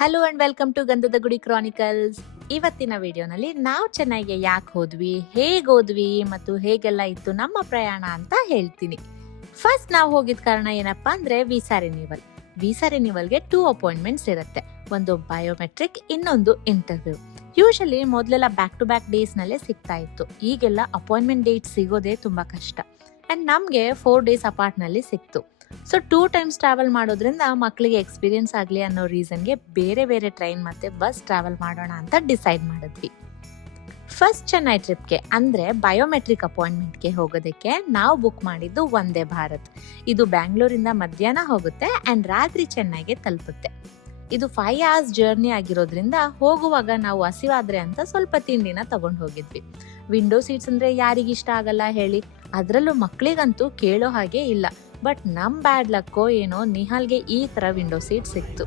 Hello and welcome to ಗಂಧದ ಗುಡಿ Chronicles. ಇವತ್ತಿನ ವಿಡಿಯೋನಲ್ಲಿ ನಾವು ಚೆನ್ನೈಗೆ ಯಾಕೆ ಹೋದ್ವಿ, ಹೇಗೆ ಹೋದ್ವಿ ಮತ್ತು ಹೇಗೆಲ್ಲ ಇತ್ತು ನಮ್ಮ ಪ್ರಯಾಣ ಅಂತ ಹೇಳ್ತೀನಿ. ಫಸ್ಟ್ ನಾವು ಹೋಗಿದ ಕಾರಣ ಏನಪ್ಪಾ ಅಂದ್ರೆ ವೀಸಾ ರಿನ್ಯೂವಲ್. ವೀಸಾ ರಿನ್ಯೂವಲ್ಗೆ 2 ಅಪಾಯಿಂಟ್ಮೆಂಟ್ಸ್ ಇರುತ್ತೆ. ಒಂದು ಬಯೋಮೆಟ್ರಿಕ್, ಇನ್ನೊಂದು ಇಂಟರ್ವ್ಯೂ. ಯೂಶಲಿ ಮೊದಲೆಲ್ಲ ಬ್ಯಾಕ್ ಟು ಬ್ಯಾಕ್ ಡೇಸ್ ನಲ್ಲೇ ಸಿಗ್ತಾ ಇತ್ತು. ಈಗೆಲ್ಲ ಅಪಾಯಿಂಟ್ಮೆಂಟ್ ಡೇಟ್ ಸಿಗೋದೇ ತುಂಬಾ ಕಷ್ಟ. ಅಂಡ್ ನಮ್ಗೆ 4 ಡೇಸ್ ಅಪಾರ್ಟ್ ನಲ್ಲಿ ಸಿಕ್ತು. ಸೊ 2 ಟೈಮ್ಸ್ ಟ್ರಾವೆಲ್ ಮಾಡೋದ್ರಿಂದ ಮಕ್ಕಳಿಗೆ ಎಕ್ಸ್ಪೀರಿಯನ್ಸ್ ಆಗಲಿ ಅನ್ನೋ ರೀಸನ್ಗೆ ಬೇರೆ ಬೇರೆ ಟ್ರೈನ್ ಮತ್ತೆ ಬಸ್ ಟ್ರಾವೆಲ್ ಮಾಡೋಣ ಅಂತ ಡಿಸೈಡ್ ಮಾಡಿದ್ವಿ. ಫಸ್ಟ್ ಚೆನ್ನೈ ಟ್ರಿಪ್ಗೆ ಅಂದ್ರೆ ಬಯೋಮೆಟ್ರಿಕ್ ಅಪಾಯಿಂಟ್ಮೆಂಟ್ಗೆ ಹೋಗೋದಕ್ಕೆ ನಾವು ಬುಕ್ ಮಾಡಿದ್ದು ವಂದೇ ಭಾರತ್. ಇದು ಬ್ಯಾಂಗ್ಳೂರಿಂದ ಮಧ್ಯಾಹ್ನ ಹೋಗುತ್ತೆ ಅಂಡ್ ರಾತ್ರಿ ಚೆನ್ನೈಗೆ ತಲುಪುತ್ತೆ. ಇದು 5 hours ಜರ್ನಿ ಆಗಿರೋದ್ರಿಂದ ಹೋಗುವಾಗ ನಾವು ಹಸಿವಾದ್ರೆ ಅಂತ ಸ್ವಲ್ಪ ತಿಂಡಿನ ತಗೊಂಡು ಹೋಗಿದ್ವಿ. ವಿಂಡೋ ಸೀಟ್ಸ್ ಅಂದ್ರೆ ಯಾರಿಗಿಷ್ಟ ಆಗಲ್ಲ ಹೇಳಿ, ಅದರಲ್ಲೂ ಮಕ್ಕಳಿಗಂತೂ ಕೇಳೋ ಹಾಗೆ ಇಲ್ಲ. ಬಟ್ ನಮ್ ಬ್ಯಾಡ್ ಲಕ್ಕೋ ಏನೋ ನಿಹಾಲ್ಗೆ ಈ ತರ ವಿಂಡೋ ಸೀಟ್ ಸಿಕ್ತು.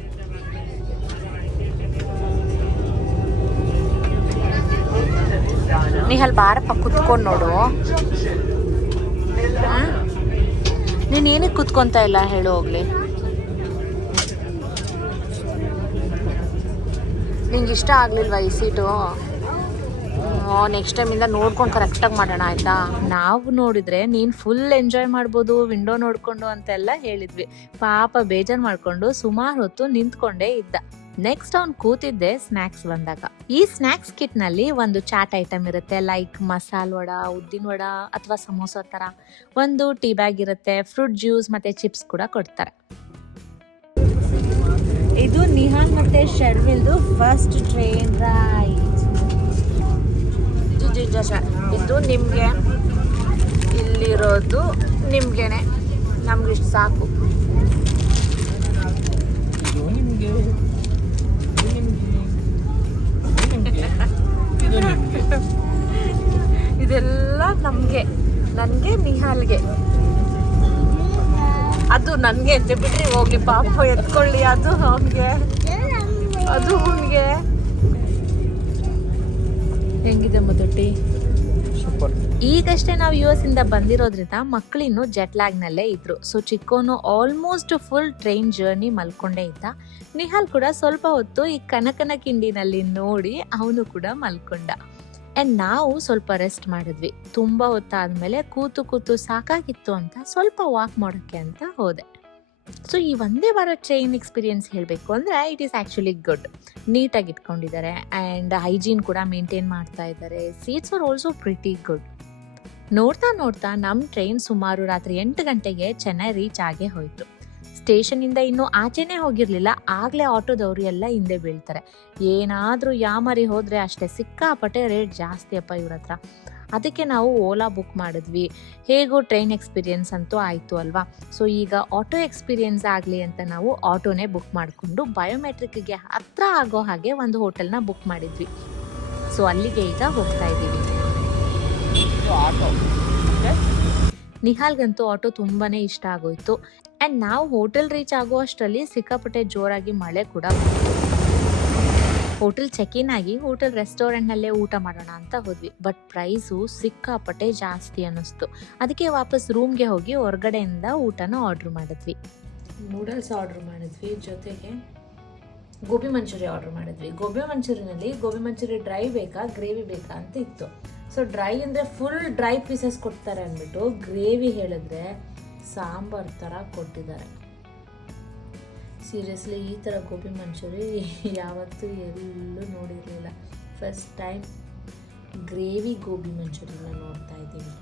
ನಿಹಾಲ್ ಬಾರಪ್ಪ ಕುತ್ಕೊಂಡು ನೋಡು. ನೀನ್ ಏನಕ್ಕೆ ಕುತ್ಕೊಂತ ಇಲ್ಲ ಹೇಳು ಹೋಗ್ಲಿ. ನಿಂಗೆ ಇಷ್ಟ ಆಗ್ಲಿಲ್ವಾ ಈ ಸೀಟು? ನೆಕ್ಸ್ಟ್ ಟೈಮ್ ಇಂದ ನೋಡ್ಕೊಂಡು ಕರೆಕ್ಟಾಗಿ ಮಾಡೋಣ ಆಯ್ತಾ? ನಾವು ನೋಡಿದ್ರೆ ನೀನ್ ಫುಲ್ ಎಂಜಾಯ್ ಮಾಡ್ಬೋದು ವಿಂಡೋ ನೋಡ್ಕೊಂಡು ಅಂತೆಲ್ಲ ಹೇಳಿದ್ವಿ. ಪಾಪ ಬೇಜಾರ್ ಮಾಡ್ಕೊಂಡು ಸುಮಾರು ಹೊತ್ತು ನಿಂತ್ಕೊಂಡೇ ಇದ್ದ. ನೆಕ್ಸ್ಟ್ ಅವ್ನು ಕೂತಿದ್ದೆ ಸ್ನ್ಯಾಕ್ಸ್ ಬಂದಾಗ. ಈ ಸ್ನ್ಯಾಕ್ಸ್ ಕಿಟ್ ನಲ್ಲಿ ಒಂದು ಚಾಟ್ ಐಟಮ್ ಇರುತ್ತೆ, ಲೈಕ್ ಮಸಾಲ್ ವಡ, ಉದ್ದಿನ ವಡ ಅಥವಾ ಸಮೋಸ ತರ. ಒಂದು ಟೀ ಬ್ಯಾಗ್ ಇರುತ್ತೆ, ಫ್ರೂಟ್ ಜ್ಯೂಸ್ ಮತ್ತೆ ಚಿಪ್ಸ್ ಕೂಡ ಕೊಡ್ತಾರೆ. ಇದು ನಿಹಾಲ್ ಮತ್ತೆ ಶರ್ವಿಲ್ದು ಫಸ್ಟ್ ಟ್ರೈನ್ ರೈಡ್. ಇದು ನಿಮ್ಗೆ, ಇಲ್ಲಿರೋದು ನಿಮ್ಗೆನೆ, ನಮ್ಗಿಷ್ಟು ಸಾಕು. ಇದೆಲ್ಲ ನಮ್ಗೆ, ನನ್ಗೆ ನಿಹಾಲ್ಗೆ. ಅದು ನನ್ಗೆ ಅಂತ ಬಿಟ್ರಿ ಹೋಗ್ಲಿ, ಪಾಪ ಎತ್ಕೊಳ್ಳಿ. ಅದು ಅವನ್ಗೆ, ಅದು ಅವನ್ಗೆ. ಹೆಂಗಿದೆ ಮೊದಟಿ? ಸೂಪರ್. ಈಗಷ್ಟೇ ನಾವು US ಇಂದ ಬಂದಿರೋದ್ರಿಂದ ಮಕ್ಕಳು ಇನ್ನೂ ಜೆಟ್ ಲ್ಯಾಗ್ ನಲ್ಲೇ ಇದ್ರು. ಸೊ ಚಿಕ್ಕೋನು ಆಲ್ಮೋಸ್ಟ್ ಫುಲ್ ಟ್ರೈನ್ ಜರ್ನಿ ಮಲ್ಕೊಂಡೇ ಇದ್ದ. ನಿಹಾಲ್ ಕೂಡ ಸ್ವಲ್ಪ ಹೊತ್ತು ಈ ಕನಕನ ಕಿಂಡಿನಲ್ಲಿ ನೋಡಿ ಅವನು ಕೂಡ ಮಲ್ಕೊಂಡ. ಅಂಡ್ ನಾವು ಸ್ವಲ್ಪ ರೆಸ್ಟ್ ಮಾಡಿದ್ವಿ. ತುಂಬಾ ಹೊತ್ತಾದ್ಮೇಲೆ ಕೂತು ಸಾಕಾಗಿತ್ತು ಅಂತ ಸ್ವಲ್ಪ ವಾಕ್ ಮಾಡೋಕ್ಕೆ ಅಂತ ಹೋದೆ. ಸೊ ಈ ವಂದೇ ಭಾರತ್ ಟ್ರೈನ್ ಎಕ್ಸ್ಪೀರಿಯನ್ಸ್ ಹೇಳಬೇಕು ಅಂದರೆ ಇಟ್ ಈಸ್ ಆ್ಯಕ್ಚುಲಿ ಗುಡ್. ನೀಟಾಗಿ ಇಟ್ಕೊಂಡಿದ್ದಾರೆ ಆ್ಯಂಡ್ ಹೈಜೀನ್ ಕೂಡ ಮೇಂಟೈನ್ ಮಾಡ್ತಾ ಇದ್ದಾರೆ. Seats are also pretty good. ನೋಡ್ತಾ ನಮ್ಮ ಟ್ರೈನ್ ಸುಮಾರು ರಾತ್ರಿ 8 ಗಂಟೆಗೆ ಚೆನ್ನೈ ರೀಚ್ ಆಗೇ ಹೋಯಿತು. ಸ್ಟೇಷನಿಂದ ಇನ್ನೂ ಆಚೆನೇ ಹೋಗಿರಲಿಲ್ಲ, ಆಗಲೇ ಆಟೋದವರು ಎಲ್ಲ ಹಿಂದೆ ಬೀಳ್ತಾರೆ. ಏನಾದರೂ ಯಾಮರಿ ಹೋದರೆ ಅಷ್ಟೇ ಸಿಕ್ಕಾಪಟ್ಟೆ ರೇಟ್ ಜಾಸ್ತಿ ಅಪ್ಪ ಇವ್ರ ಹತ್ರ. ಅದಕ್ಕೆ ನಾವು ಓಲಾ ಬುಕ್ ಮಾಡಿದ್ವಿ. ಹೇಗೋ ಟ್ರೈನ್ ಎಕ್ಸ್ಪೀರಿಯನ್ಸ್ ಅಂತೂ ಆಯಿತು ಅಲ್ವಾ. ಸೊ ಈಗ ಆಟೋ ಎಕ್ಸ್ಪೀರಿಯನ್ಸ್ ಆಗಲಿ ಅಂತ ನಾವು ಆಟೋನೇ ಬುಕ್ ಮಾಡಿಕೊಂಡು ಬಯೋಮೆಟ್ರಿಕ್ಗೆ ಹತ್ರ ಆಗೋ ಹಾಗೆ ಒಂದು ಹೋಟೆಲ್ನ ಬುಕ್ ಮಾಡಿದ್ವಿ. ಸೊ ಅಲ್ಲಿಗೆ ಈಗ ಹೋಗ್ತಾ ಇದ್ದೀವಿ. ನಿಹಾಲ್ಗಂತೂ ಆಟೋ ತುಂಬಾ ಇಷ್ಟ ಆಗೋಯ್ತು. ಆ್ಯಂಡ್ ನಾವು ಹೋಟೆಲ್ ರೀಚ್ ಆಗೋ ಅಷ್ಟರಲ್ಲಿ ಸಿಕ್ಕಾಪಟ್ಟೆ ಜೋರಾಗಿ ಮಳೆ ಕೂಡ. ಹೋಟೆಲ್ ಚೆಕ್ ಇನ್ ಆಗಿ ಹೋಟೆಲ್ ರೆಸ್ಟೋರೆಂಟ್ನಲ್ಲೇ ಊಟ ಮಾಡೋಣ ಅಂತ ಹೋದ್ವಿ. ಬಟ್ ಪ್ರೈಸು ಸಿಕ್ಕಾಪಟ್ಟೆ ಜಾಸ್ತಿ ಅನ್ನಿಸ್ತು. ಅದಕ್ಕೆ ವಾಪಸ್ ರೂಮ್ಗೆ ಹೋಗಿ ಹೊರಗಡೆಯಿಂದ ಊಟನ ಆರ್ಡ್ರ್ ಮಾಡಿದ್ವಿ. ನೂಡಲ್ಸ್ ಆರ್ಡ್ರ್ ಮಾಡಿದ್ವಿ, ಜೊತೆಗೆ ಗೋಬಿ ಮಂಚೂರಿ ಆರ್ಡ್ರ್ ಮಾಡಿದ್ವಿ. ಗೋಬಿ ಮಂಚೂರಿ ಡ್ರೈ ಬೇಕಾ ಗ್ರೇವಿ ಬೇಕಾ ಅಂತ ಇತ್ತು. ಸೊ ಡ್ರೈ ಅಂದರೆ ಫುಲ್ ಡ್ರೈ ಪೀಸಸ್ ಕೊಡ್ತಾರೆ ಅಂದ್ಬಿಟ್ಟು ಗ್ರೇವಿ ಹೇಳಿದ್ರೆ ಸಾಂಬಾರ್ ಥರ ಕೊಟ್ಟಿದ್ದಾರೆ. ಸೀರಿಯಸ್ಲಿ ಈ ಥರ ಗೋಬಿ ಮಂಚೂರಿ ಯಾವತ್ತೂ ಎಲ್ಲೂ ನೋಡಿರಲಿಲ್ಲ. ಫಸ್ಟ್ ಟೈಮ್ ಗ್ರೇವಿ ಗೋಬಿ ಮಂಚೂರಿನ ನೋಡ್ತಾ ಇದ್ದೀವಿ.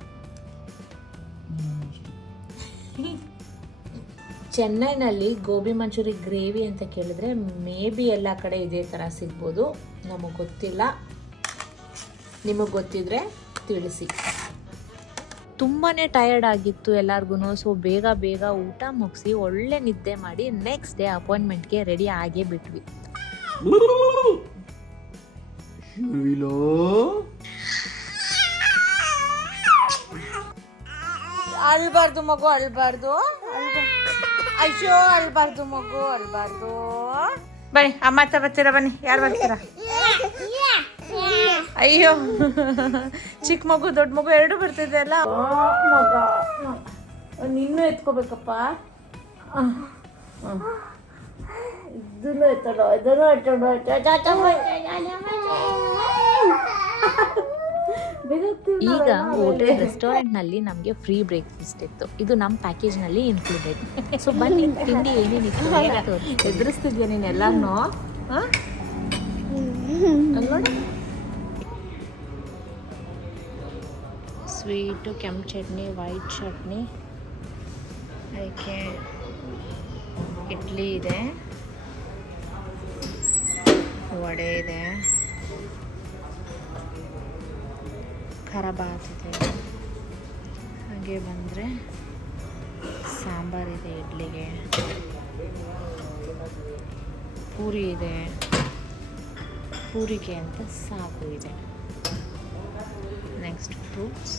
ಚೆನ್ನೈನಲ್ಲಿ ಗೋಬಿ ಮಂಚೂರಿ ಗ್ರೇವಿ ಅಂತ ಕೇಳಿದ್ರೆ ಮೇ ಬಿ ಎಲ್ಲ ಕಡೆ ಇದೇ ಥರ ಸಿಗ್ಬೋದು, ನಮಗೆ ಗೊತ್ತಿಲ್ಲ. ನಿಮಗೆ ಗೊತ್ತಿದ್ರೆ ತಿಳಿಸಿ. ತುಂಬಾ ಟಯರ್ಡ್ ಆಗಿತ್ತು ಎಲ್ಲರಿಗೂ. ಸೊ ಬೇಗ ಊಟ ಮುಗಿಸಿ ಒಳ್ಳೆ ನಿದ್ದೆ ಮಾಡಿ ನೆಕ್ಸ್ಟ್ ಡೇ ಅಪಾಯಿಂಟ್ಮೆಂಟ್ಗೆ ರೆಡಿ ಆಗೇ ಬಿಟ್ವಿ. ಅಳ್ಬಾರ್ದು ಮಗು, ಅಳ್ಬಾರ್ದು. ಅಯ್ಯೋ ಅಳ್ಬಾರ್ದು ಮಗು, ಅಳ್ಬಾರ್ದು. ಬನ್ನಿ ಅಮ್ಮ ಹತ್ರ ಬರ್ತೀರಾ, ಬನ್ನಿ. ಯಾರು ಬರ್ತೀರಾ? ಅಯ್ಯೋ ಚಿಕ್ಕ ಮಗು ದೊಡ್ಡ ಮಗು ಎರಡು ಬರ್ತಿದೆ ಅಲ್ಲ. ಮಗ ನಿನ್ನೂ ಎತ್ಕೋಬೇಕಪ್ಪ. ಈಗ ಹೋಟೆಲ್ ರೆಸ್ಟೋರೆಂಟ್ ನಲ್ಲಿ ನಮಗೆ ಫ್ರೀ ಬ್ರೇಕ್ಫಾಸ್ಟ್ ಇತ್ತು. ಇದು ನಮ್ಮ ಪ್ಯಾಕೇಜ್ ನಲ್ಲಿ ಇನ್ಕ್ಲೂಡೆಡ್. ಸೊ ಬನ್ನಿ ತಿಂಡಿ ಏನೇನಿತ್ತು ಎದುರಿಸ್ತಿದ್ಯಾ ನೀನ್ ಎಲ್ಲಾರ್ನು? ಸ್ವೀಟು, ಕೆಂಪು ಚಟ್ನಿ, ವೈಟ್ ಚಟ್ನಿ, ಅದಕ್ಕೆ ಇಡ್ಲಿ ಇದೆ, ವಡೆ ಇದೆ, ಖಾರಬಾತ್ ಇದೆ, ಹಾಗೆ ಬಂದರೆ ಸಾಂಬಾರಿದೆ ಇಡ್ಲಿಗೆ, ಪೂರಿ ಇದೆ, ಪೂರಿಗೆ ಅಂತ ಸಾಗು ಇದೆ, ನೆಕ್ಸ್ಟ್ ಫ್ರೂಟ್ಸ್,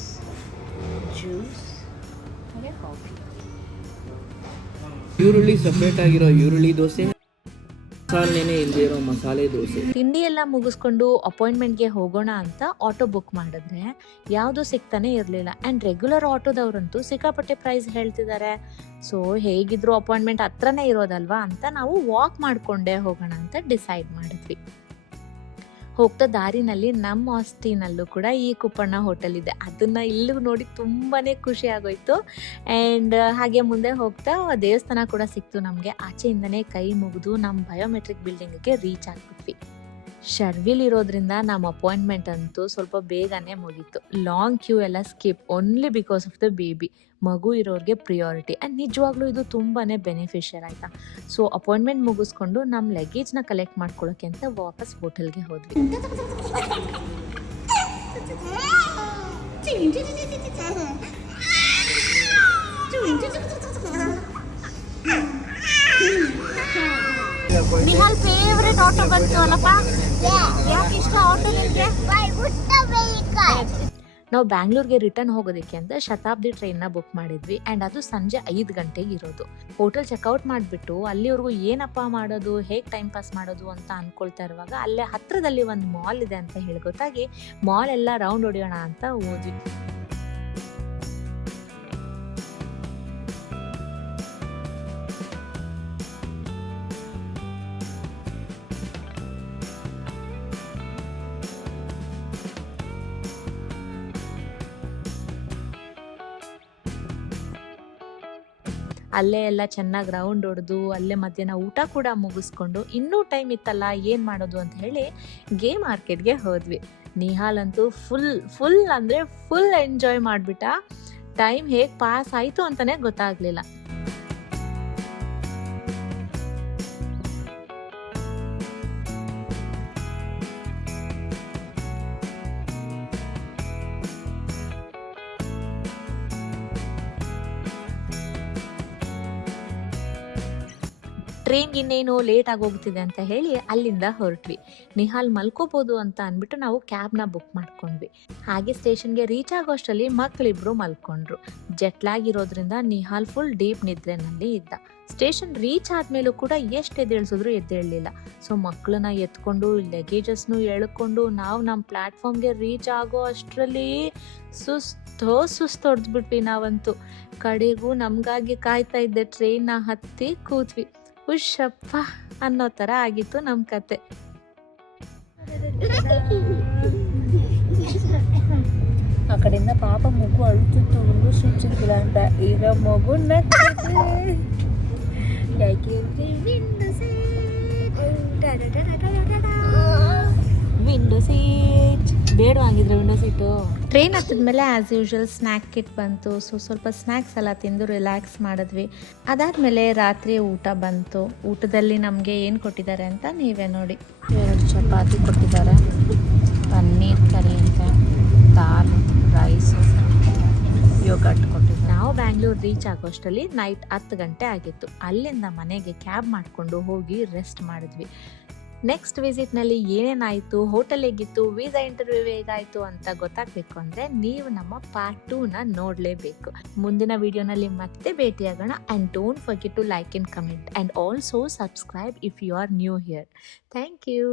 ಜ್ಯೂಸ್, ಹಾಗೆ ಕಾಫಿ. ಈರುಳ್ಳಿ ಸಪ್ರೇಟ್ ಆಗಿರೋ ಈರುಳ್ಳಿ ದೋಸೆ, ಮಸಾಲೆನೇ ಇಲ್ಲದೆ ಇರೋ ಮಸಾಲೆ ದೋಸೆ. ತಿಂಡಿ ಎಲ್ಲ ಮುಗಿಸ್ಕೊಂಡು ಅಪಾಯಿಂಟ್ಮೆಂಟ್ಗೆ ಹೋಗೋಣ ಅಂತ ಆಟೋ ಬುಕ್ ಮಾಡಿದ್ರೆ ಯಾವುದು ಸಿಗ್ತಾನೆ ಇರಲಿಲ್ಲ. ಆ್ಯಂಡ್ ರೆಗ್ಯುಲರ್ ಆಟೋದವ್ರಂತೂ ಸಿಕ್ಕಾಪಟ್ಟೆ ಪ್ರೈಸ್ ಹೇಳ್ತಿದ್ದಾರೆ. ಸೊ ಹೇಗಿದ್ರು ಅಪಾಯಿಂಟ್ಮೆಂಟ್ ಹತ್ರನೇ ಇರೋದಲ್ವಾ ಅಂತ ನಾವು ವಾಕ್ ಮಾಡಿಕೊಂಡೇ ಹೋಗೋಣ ಅಂತ ಡಿಸೈಡ್ ಮಾಡಿದ್ವಿ. ಹೋಗ್ತಾ ದಾರಿನಲ್ಲಿ ನಮ್ಮ ಆಸ್ಟಿನಲ್ಲೂ ಕೂಡ ಈ ಕುಪ್ಪಣ್ಣ ಹೋಟೆಲ್ ಇದೆ. ಅದನ್ನು ಇಲ್ಲೂ ನೋಡಿ ತುಂಬಾ ಖುಷಿ ಆಗೋಯ್ತು. ಆ್ಯಂಡ್ ಹಾಗೆ ಮುಂದೆ ಹೋಗ್ತಾ ದೇವಸ್ಥಾನ ಕೂಡ ಸಿಕ್ತು ನಮಗೆ. ಆಚೆಯಿಂದನೇ ಕೈ ಮುಗಿದು ನಮ್ಮ ಬಯೋಮೆಟ್ರಿಕ್ ಬಿಲ್ಡಿಂಗ್ಗೆ ರೀಚ್ ಆಗ್ಬಿಟ್ವಿ. ಶರ್ವಿಲ್ ಇರೋದ್ರಿಂದ ನಮ್ಮ ಅಪಾಯಿಂಟ್ಮೆಂಟ್ ಅಂತೂ ಸ್ವಲ್ಪ ಬೇಗನೆ ಮುಗೀತು. ಲಾಂಗ್ ಕ್ಯೂ ಎಲ್ಲ skip, only because of the baby. ಮಗು ಇರೋರಿಗೆ ಪ್ರಿಯಾರಿಟಿ. ಆ್ಯಂಡ್ ನಿಜವಾಗ್ಲೂ ಇದು ತುಂಬಾ ಬೆನಿಫಿಷಿಯಲ್ ಆಯಿತಾ. ಸೊ ಅಪಾಯಿಂಟ್ಮೆಂಟ್ ಮುಗಿಸ್ಕೊಂಡು ನಮ್ಮ ಲಗೇಜ್ನ ಕಲೆಕ್ಟ್ ಮಾಡ್ಕೊಳ್ಳೋಕ್ಕೆ ಅಂತ ವಾಪಸ್ ಹೋಟೆಲ್ಗೆ ಹೋದ್ವಿ. ನಿಹಾಲ್ ಫೇವ್ರೆಟ್ ಆಟೋ ಬಂತು ಅಲ್ಲಪ್ಪ. ಯಾಕೆ ಇಷ್ಟ ಆಟೋ ನಿಮಗೆ? ನಾವು ಬ್ಯಾಂಗ್ಳೂರ್ಗೆ ರಿಟರ್ನ್ ಹೋಗೋದಕ್ಕೆ ಅಂತ ಶತಾಬ್ದಿ ಟ್ರೈನ್ನ ಬುಕ್ ಮಾಡಿದ್ವಿ. ಆ್ಯಂಡ್ ಅದು ಸಂಜೆ 5 ಗಂಟೆಗೆ ಇರೋದು. ಹೋಟೆಲ್ ಚೆಕ್ಔಟ್ ಮಾಡಿಬಿಟ್ಟು ಅಲ್ಲಿವರೆಗೂ ಏನಪ್ಪ ಮಾಡೋದು, ಹೇಗೆ ಟೈಮ್ ಪಾಸ್ ಮಾಡೋದು ಅಂತ ಅಂದ್ಕೊಳ್ತಾ ಇರುವಾಗ ಅಲ್ಲೇ ಹತ್ತಿರದಲ್ಲಿ ಒಂದು ಮಾಲ್ ಇದೆ ಅಂತ ಹೇಳಿ ಗೊತ್ತಾಗಿ ಮಾಲ್ ಎಲ್ಲ ರೌಂಡ್ ಹೊಡೆಯೋಣ ಅಂತ ಹೋದ್ವಿ. ಅಲ್ಲೇ ಎಲ್ಲ ಚೆನ್ನಾಗಿ ರೌಂಡ್ ಹೊಡೆದು ಅಲ್ಲೇ ಮಧ್ಯಾಹ್ನ ಊಟ ಕೂಡ ಮುಗಿಸ್ಕೊಂಡು ಇನ್ನೂ ಟೈಮ್ ಇತ್ತಲ್ಲ ಏನು ಮಾಡೋದು ಅಂತ ಹೇಳಿ ಗೇಮ್ ಮಾರ್ಕೆಟ್ಗೆ ಹೋದ್ವಿ. ನಿಹಾಲ್ ಅಂತೂ ಫುಲ್ ಅಂದರೆ ಫುಲ್ ಎಂಜಾಯ್ ಮಾಡಿಬಿಟ್ಟ. ಟೈಮ್ ಹೇಗೆ ಪಾಸ್ ಆಯಿತು ಅಂತಲೇ ಗೊತ್ತಾಗಲಿಲ್ಲ. ಟ್ರೈನ್ಗೆ ಇನ್ನೇನು ಲೇಟ್ ಆಗೋಗ್ತಿದೆ ಅಂತ ಹೇಳಿ ಅಲ್ಲಿಂದ ಹೊರಟ್ವಿ. ನಿಹಾಲ್ ಮಲ್ಕೋಬೋದು ಅಂತ ಅಂದ್ಬಿಟ್ಟು ನಾವು ಕ್ಯಾಬ್ನ ಬುಕ್ ಮಾಡ್ಕೊಂಡ್ವಿ. ಹಾಗೆ ಸ್ಟೇಷನ್ಗೆ ರೀಚ್ ಆಗೋಷ್ಟರಲ್ಲಿ ಮಕ್ಕಳಿಬ್ರು ಮಲ್ಕೊಂಡ್ರು. ಜೆಟ್ಲಾಗಿರೋದ್ರಿಂದ ನಿಹಾಲ್ ಫುಲ್ ಡೀಪ್ ನಿದ್ರೆನಲ್ಲಿ ಇದ್ದ. ಸ್ಟೇಷನ್ ರೀಚ್ ಆದಮೇಲೂ ಕೂಡ ಎಷ್ಟು ಎದ್ದೇಳಿಸಿದ್ರು ಎದ್ದೇಳಲಿಲ್ಲ. ಸೊ ಮಕ್ಕಳನ್ನ ಎತ್ಕೊಂಡು ಲಗೇಜಸ್ನು ಎಳ್ಕೊಂಡು ನಾವು ನಮ್ಮ ಪ್ಲ್ಯಾಟ್ಫಾರ್ಮ್ಗೆ ರೀಚ್ ಆಗೋ ಅಷ್ಟರಲ್ಲಿ ಸುಸ್ತು ಹೊಡೆದ್ಬಿಟ್ವಿ ನಾವಂತೂ. ಕಡೆಗೂ ನಮಗಾಗಿ ಕಾಯ್ತಾ ಇದ್ದೆ ಟ್ರೈನ್ನ ಹತ್ತಿ ಕೂತ್ವಿ. ಹುಷಪ್ಪ ಅನ್ನೋ ಥರ ಆಗಿತ್ತು ನಮ್ಮ ಕತೆ. ಆ ಕಡೆಯಿಂದ ಪಾಪ ಮಗು ಅಳುತ್ತಿತ್ತು, ಒಂದು ಸಿಕ್ಕಿಲ್ಲ ಅಂತ. ಈಗ ಮಗು ವಿಂಡೋ ಸೀಟ್ ಬೇಡವಾಗಿದ್ರೆ ವಿಂಡೋ ಸೀಟು. ಟ್ರೈನ್ ಹತ್ತಿದ್ಮೇಲೆ ಆ್ಯಸ್ ಯೂಶುವಲ್ ಸ್ನ್ಯಾಕ್ ಕಿಟ್ ಬಂತು. ಸೊ ಸ್ವಲ್ಪ ಸ್ನ್ಯಾಕ್ಸ್ ಎಲ್ಲ ತಿಂದು ರಿಲ್ಯಾಕ್ಸ್ ಮಾಡಿದ್ವಿ. ಅದಾದಮೇಲೆ ರಾತ್ರಿ ಊಟ ಬಂತು. ಊಟದಲ್ಲಿ ನಮಗೆ ಏನು ಕೊಟ್ಟಿದ್ದಾರೆ ಅಂತ ನೀವೇ ನೋಡಿ. 2 ಚಪಾತಿ ಕೊಟ್ಟಿದ್ದಾರೆ, ಪನ್ನೀರ್ ಕರಿ ಅಂತ, ದಾಲ್, ರೈಸ್, ಯೋಗರ್ಟ್ ಕೊಟ್ಟಿದ್ದಾರೆ. ನಾವು ಬ್ಯಾಂಗ್ಳೂರ್ ರೀಚ್ ಆಗೋಷ್ಟರಲ್ಲಿ ನೈಟ್ 10 ಗಂಟೆ ಆಗಿತ್ತು. ಅಲ್ಲಿಂದ ಮನೆಗೆ ಕ್ಯಾಬ್ ಮಾಡಿಕೊಂಡು ಹೋಗಿ ರೆಸ್ಟ್ ಮಾಡಿದ್ವಿ. ನೆಕ್ಸ್ಟ್ ವಿಸಿಟ್ನಲ್ಲಿ ಏನೇನಾಯಿತು, ಹೋಟೆಲ್ ಹೇಗಿತ್ತು, ವೀಸಾ ಇಂಟರ್ವ್ಯೂ ಹೇಗಾಯಿತು ಅಂತ ಗೊತ್ತಾಗಬೇಕು ಅಂದರೆ ನೀವು ನಮ್ಮ ಪಾರ್ಟ್ 2ನ ನೋಡಲೇಬೇಕು. ಮುಂದಿನ ವಿಡಿಯೋನಲ್ಲಿ ಮತ್ತೆ ಭೇಟಿಯಾಗೋಣ. And don't forget to like and comment and also subscribe if you are new here. Thank you.